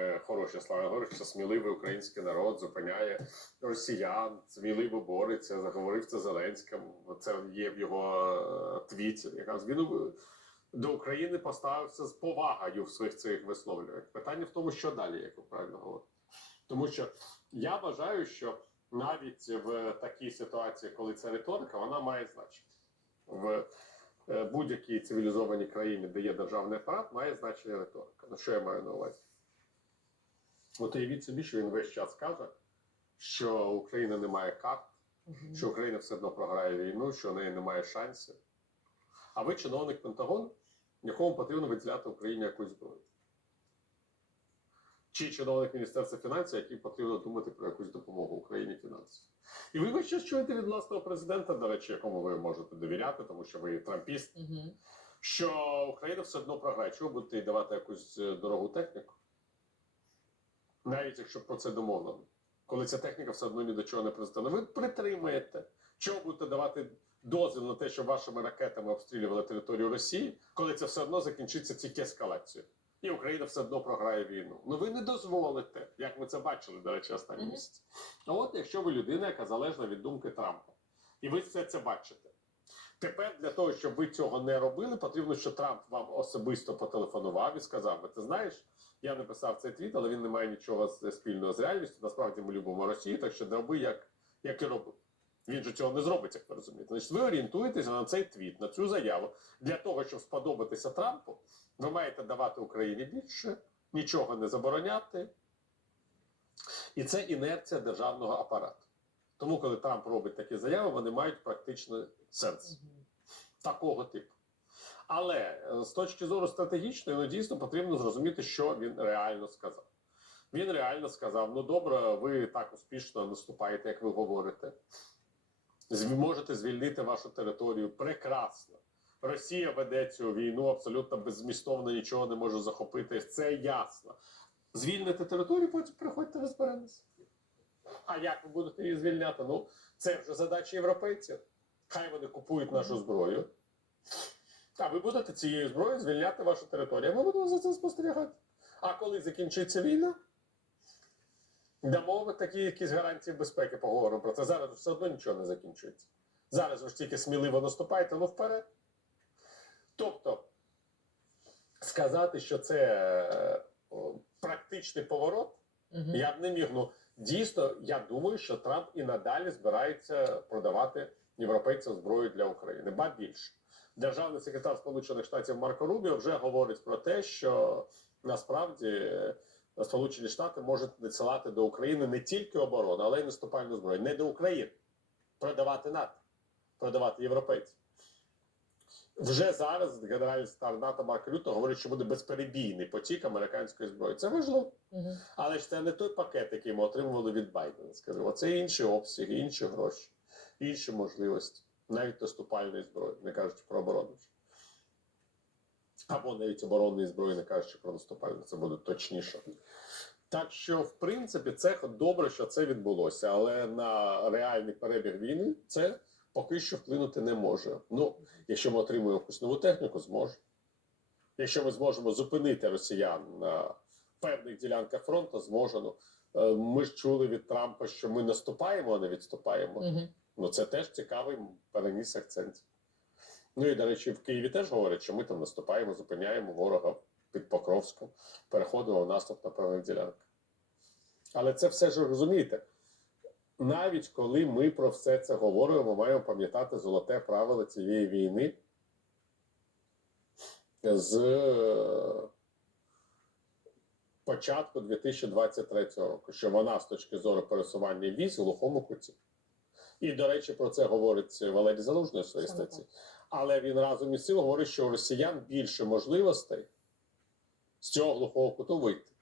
Е, Хороші слова говорить, що сміливий український народ зупиняє росіян, сміливо бореться. Заговорив це Зеленським. Це є в його е, твіті. Якраз він е, до України поставився з повагою в своїх цих висловлюваннях. Питання в тому, що далі, як ви правильно говорите. Тому що я вважаю, що навіть в такій ситуації, коли це риторика, вона має значення. В будь-якій цивілізованій країні, де є державний апарат, має значення риторика. Ну що я маю на увазі? От уявіть собі, що він весь час каже, що Україна не має карт, що Україна все одно програє війну, що у неї немає шансів. А ви чиновник Пентагону, якому потрібно виділяти Україні якусь зброю. Чи чиновник Міністерства фінансів, який потрібно думати про якусь допомогу Україні фінансово. І ви час чуєте від власного президента, до речі, якому ви можете довіряти, тому що ви трампіст, Мгм. що Україна все одно програє. Чого будете давати якусь е, дорогу техніку? Навіть якщо про це домовлено. Коли ця техніка все одно ні до чого не призведе. Ви притримаєте. Чого будете давати дозвіл на те, щоб вашими ракетами обстрілювали територію Росії, коли це все одно закінчиться тільки ескалацією? І Україна все одно програє війну. Ну ви не дозволите, як ми це бачили, до речі, останні місяці. А от якщо ви людина, яка залежна від думки Трампа, і ви все це бачите. Тепер для того, щоб ви цього не робили, потрібно, щоб Трамп вам особисто потелефонував і сказав: ти знаєш, я написав цей твіт, але він не має нічого спільного з реальністю. Насправді ми любимо Росію, так що роби, як, як і роби. Він же цього не зробить, як ви розумієте. Значить, ви орієнтуєтеся на цей твіт, на цю заяву. Для того, щоб сподобатися Трампу, ви маєте давати Україні більше, нічого не забороняти. І це інерція державного апарату. Тому, коли Трамп робить такі заяви, вони мають практичний сенс такого типу. Але е, з точки зору стратегічної, ну дійсно потрібно зрозуміти, що він реально сказав. Він реально сказав: ну добре, ви так успішно наступаєте, як ви говорите. Можете звільнити вашу територію. Прекрасно. Росія веде цю війну абсолютно беззмістовно, нічого не може захопити. Це ясно. Звільните територію, потім приходьте розберемося. А як ви будете її звільняти? Ну, це вже задача європейців. Хай вони купують нашу зброю. А ви будете цією зброєю звільняти вашу територію. Ми будемо за цим спостерігати. А коли закінчиться війна, дамо ви такі якісь гарантії безпеки, поговоримо про це. Зараз все одно нічого не закінчується. Зараз ви ж тільки сміливо наступаєте, ну вперед. Тобто, сказати, що це е, практичний поворот, Мгм. я б не міг. Ну дійсно, я думаю, що Трамп і надалі збирається продавати європейцям зброю для України. Ба більше державний секретар Сполучених Штатів Марко Рубіо вже говорить про те, що насправді е, Сполучені Штати можуть надсилати до України не тільки оборону, але й наступальну зброю. Не до України продавати НАТО, продавати європейцям. Вже зараз генеральний стар НАТО Марк Люто говорить, що буде безперебійний потік американської зброї. Це важливо. Мгм. Але ж це не той пакет, який ми отримували від Байдена. Скажімо, це інші обсяги, інші гроші, інші можливості, навіть наступальної зброї, не кажучи про оборону. Або навіть оборонної зброї, не кажучи про наступальну, це буде точніше. Так що, в принципі, це добре, що це відбулося, але на реальний перебіг війни це поки що вплинути не може. Ну, якщо ми отримуємо якусь нову техніку, зможе. Якщо ми зможемо зупинити росіян на певних ділянках фронту, зможемо. Е, Ми ж чули від Трампа, що ми наступаємо, а не відступаємо. Мгм. Ну це теж цікавий переніс акцент. Ну і до речі, в Києві теж говорять, що ми там наступаємо, зупиняємо ворога під Покровськом, переходимо в наступ на певних ділянках. Але це все ж розумієте. Навіть коли ми про все це говоримо, ми маємо пам'ятати золоте правило цієї війни з е, початку 2023 року, що вона з точки зору пересування військ в глухому куті. І, до речі, про це говорить Валерій Залужний у своїй статті. Але він разом із цим говорить, що у росіян більше можливостей з цього глухого куту вийти.